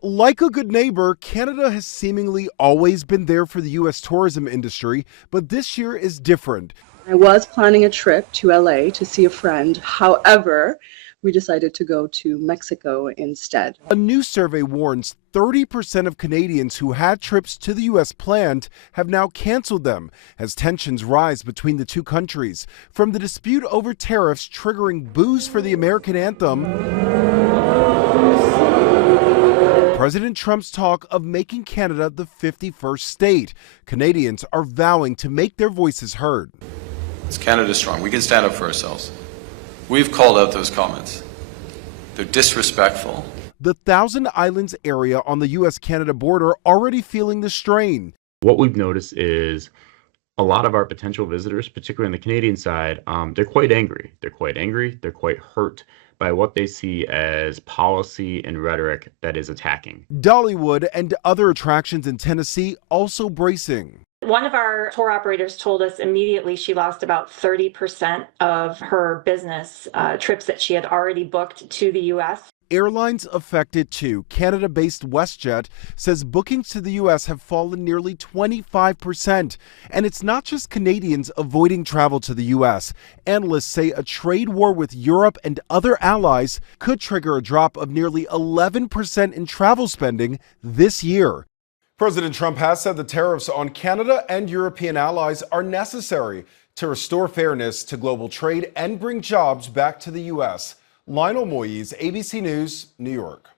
Like a good neighbor, Canada has seemingly always been there for the U.S. tourism industry, but this year is different. I was planning a trip to LA to see a friend. However, we decided to go to Mexico instead. A new survey warns 30% of Canadians who had trips to the U.S. planned have now canceled them as tensions rise between the two countries. From the dispute over tariffs triggering boos for the American anthem, President Trump's talk of making Canada the 51st state. Canadians are vowing to make their voices heard. It's Canada strong. We can stand up for ourselves. We've called out those comments. They're disrespectful. The Thousand Islands area on the U.S.-Canada border already feeling the strain. What we've noticed is a lot of our potential visitors, particularly on the Canadian side, they're quite angry. They're quite hurt by what they see as policy and rhetoric that is attacking. Dollywood and other attractions in Tennessee also bracing. One of our tour operators told us immediately she lost about 30% of her business trips that she had already booked to the U.S. Airlines affected too. Canada-based WestJet says bookings to the U.S. have fallen nearly 25%. And it's not just Canadians avoiding travel to the U.S. Analysts say a trade war with Europe and other allies could trigger a drop of nearly 11% in travel spending this year. President Trump has said the tariffs on Canada and European allies are necessary to restore fairness to global trade and bring jobs back to the U.S. Lionel Moise, ABC News, New York.